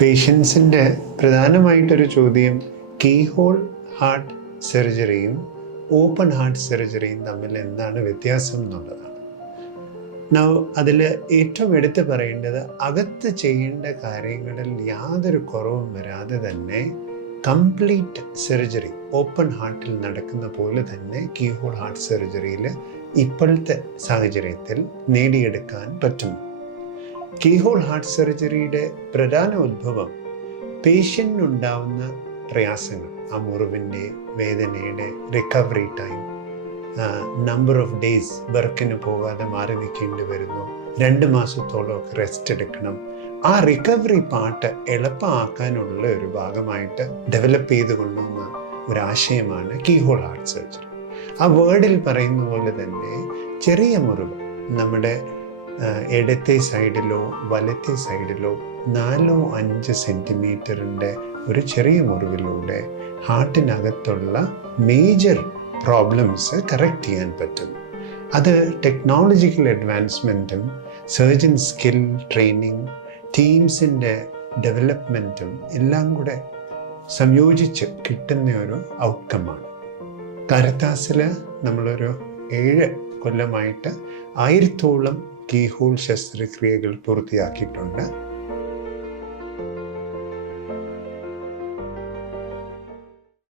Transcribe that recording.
പേഷ്യൻസിന്റെ പ്രധാനമായിട്ടൊരു ചോദ്യം key hole heart സർജറിയും ഓപ്പൺ ഹാർട്ട് സർജറിയും തമ്മിൽ എന്താണ് വ്യത്യാസം എന്നുള്ളതാണ്. നൗ അതിൽ ഏറ്റവും എടുത്തു പറയേണ്ടത് അകത്ത് ചെയ്യേണ്ട കാര്യങ്ങളിൽ യാതൊരു കുറവും വരാതെ തന്നെ കംപ്ലീറ്റ് സർജറി ഓപ്പൺ ഹാർട്ടിൽ നടക്കുന്ന പോലെ തന്നെ കീ ഹോൾ ഹാർട്ട് സർജറിയിൽ ഇപ്പോഴത്തെ സാഹചര്യത്തിൽ നേടിയെടുക്കാൻ പറ്റുന്നു കീ ഹോൾ ഹാർട്ട് സർജറിയുടെ പ്രധാന ഉത്ഭവം പേഷ്യന്റിനുണ്ടാവുന്ന പ്രയാസങ്ങൾ. ആ മുറിവിന്റെ വേദനയുടെ recovery time number of days വർക്കിന് പോകാതെ മാറി നിൽക്കേണ്ടി വരുന്നു. രണ്ട് മാസത്തോളമൊക്കെ റെസ്റ്റ് എടുക്കണം. ആ റിക്കവറി പാട്ട് എളുപ്പമാക്കാനുള്ള ഒരു ഭാഗമായിട്ട് ഡെവലപ്പ് ചെയ്ത് കൊണ്ടുവന്ന ഒരാശയമാണ് കീഹോൾ ഹാർട്ട് സർജറി. ആ വേർഡിൽ പറയുന്ന പോലെ തന്നെ ചെറിയ മുറിവ് നമ്മുടെ ഇടത്തെ സൈഡിലോ വലത്തെ സൈഡിലോ നാലോ അഞ്ച് സെന്റിമീറ്ററിന്റെ ഒരു ചെറിയ മുറിവിലൂടെ ഹാർട്ടിനകത്തുള്ള മേജർ പ്രോബ്ലംസ് കറക്റ്റ് ചെയ്യാൻ പറ്റും. അത് ടെക്നോളജിക്കൽ അഡ്വാൻസ്മെന്റും സർജൻ സ്കിൽ ട്രെയിനിങ് ടീംസിന്റെ ഡെവലപ്മെന്റും എല്ലാം കൂടെ സംയോജിച്ച് കിട്ടുന്ന ഒരു ഔട്ട്കമാണ്. കാരത്താസിൽ നമ്മളൊരു ഏഴ് കൊല്ലമായിട്ട് ആയിരത്തോളം കീഹോൾ ശസ്ത്രക്രിയകൾ പൂർത്തിയാക്കിയിട്ടുണ്ട്.